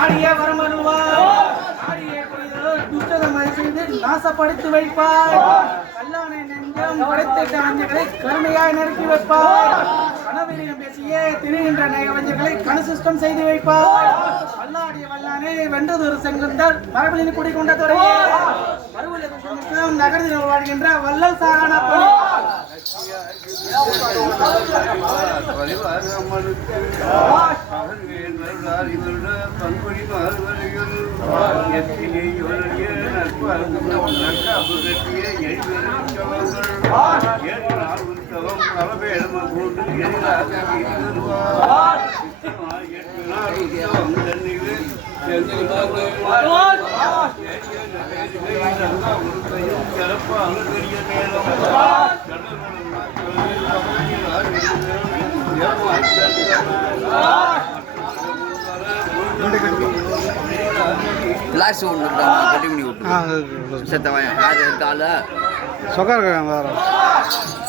நாடிய வரமருவாய் நாடிய துஷ்டதமை செய்து நாசப்படுத்தி வைப்பாய் கல்லானை நெஞ்சம் படைத்திட்ட வஞ்சங்களை கருணையாய் நறுக்கி வைப்பாய் கனவிரியம் பேசியே திரிகின்ற வஞ்சங்களை கணுசுஷ்டம் செய்து வைப்பாய் வல்லாடிய வல்லானே வென்றதொரு செங்குந்தர் மரபலின் குடிக்கொண்ட துறையே மறுவலகம் நகரத்தில் வாழ்கின்ற வல்லல் சாகான Last one, kati muni utu. Setawaya, ada kala. Sokar kan,